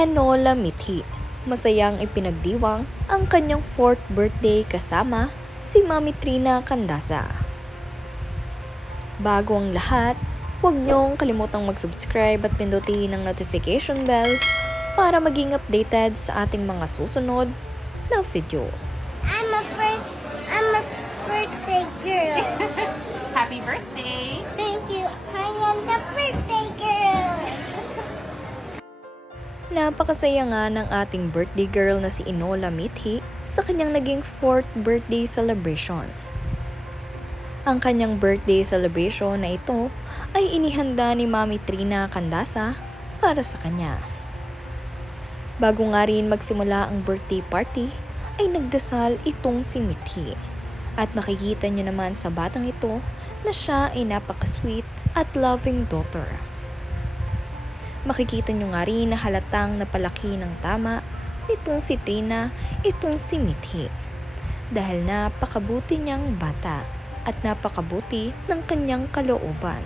Enola Mithi. Masayang ipinagdiwang ang kanyang 4th birthday kasama si Mami Trina Candasa. Bago ang lahat, huwag niyong kalimutang mag-subscribe at pindutin ang notification bell para maging updated sa ating mga susunod na videos. I'm a birthday girl. Happy birthday! Thank you. I am the birthday girl. Napakasaya nga ng ating birthday girl na si Enola Mithi sa kanyang naging 4th birthday celebration. Ang kanyang birthday celebration na ito ay inihanda ni Mami Trina Candasa para sa kanya. Bago nga rin magsimula ang birthday party, ay nagdasal itong si Mithi. At makikita niyo naman sa batang ito na siya ay napaka-sweet at loving daughter. Makikita niyo nga rin na halatang napalaki ng tama nitong si Trina itong si Mithi. Dahil napakabuti niyang bata at napakabuti ng kanyang kalooban.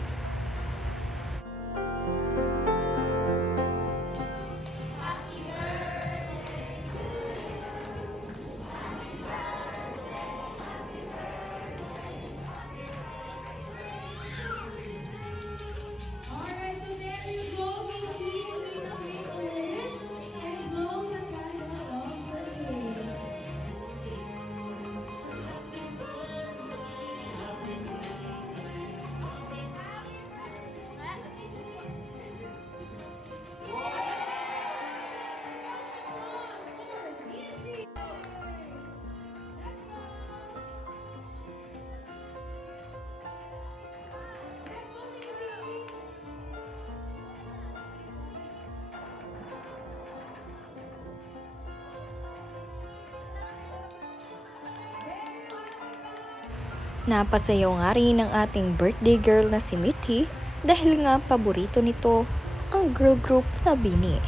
Napasayaw nga rin ang ating birthday girl na si Mithi dahil nga paborito nito ang girl group na BINI.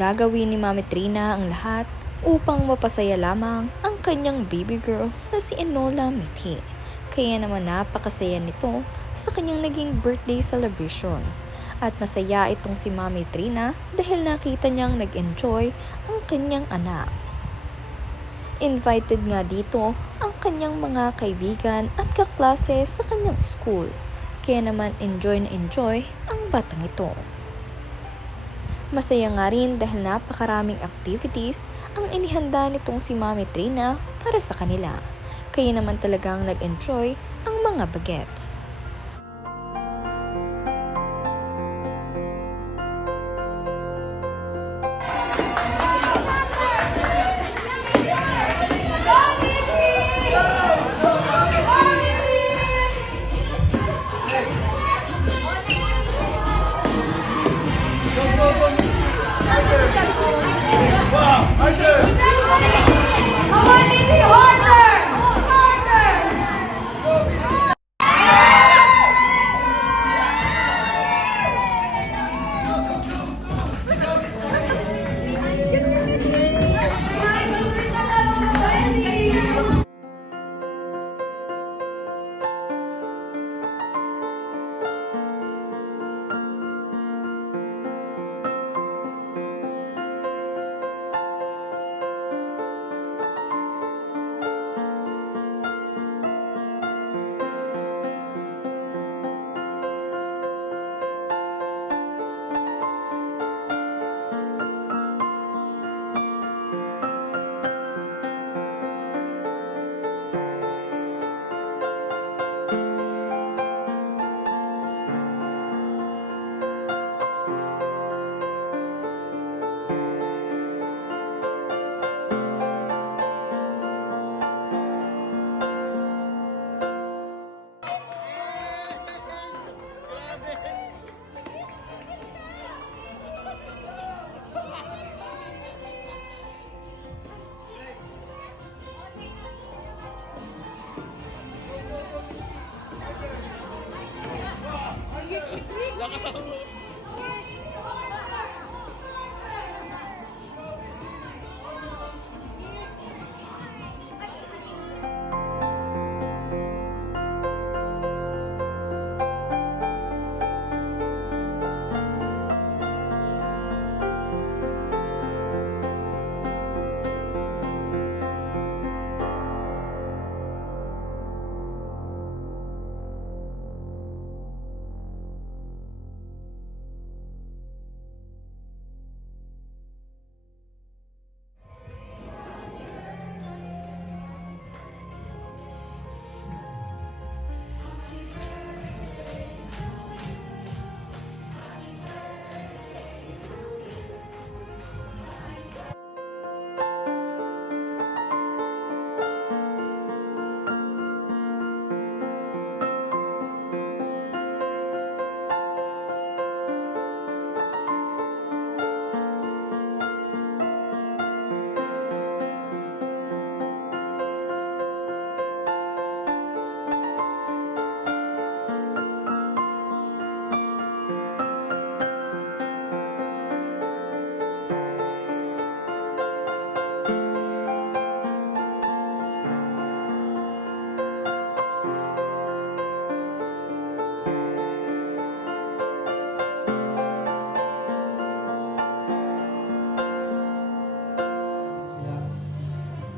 Gagawin ni Mami Trina ang lahat upang mapasaya lamang ang kanyang baby girl na si Enola Mithi. Kaya naman napakasaya nito sa kanyang naging birthday celebration. At masaya itong si Mami Trina dahil nakita niyang nag-enjoy ang kanyang anak. Invited nga dito ang kanyang mga kaibigan at kaklase sa kanyang school. Kaya naman enjoy na enjoy ang batang ito. Masaya nga rin dahil napakaraming activities ang inihanda nitong si Mami Trina para sa kanila. Kaya naman talagang nag-enjoy ang mga bagets. Come on, baby, harder! Harder!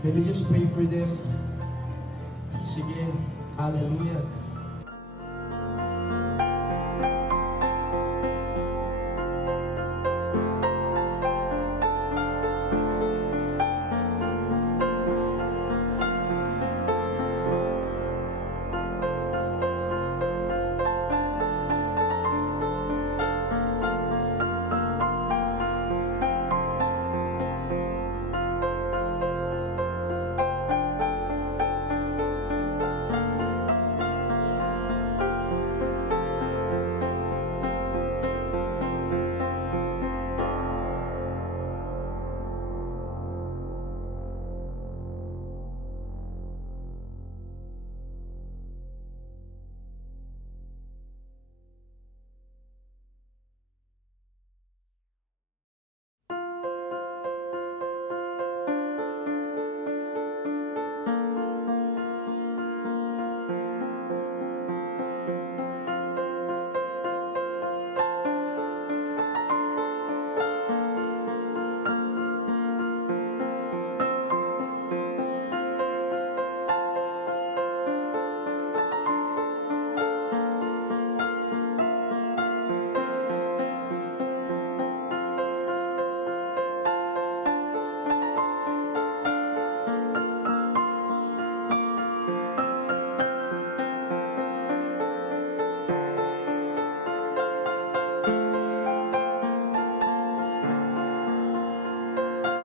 Can we just pray for them? Sige. Hallelujah.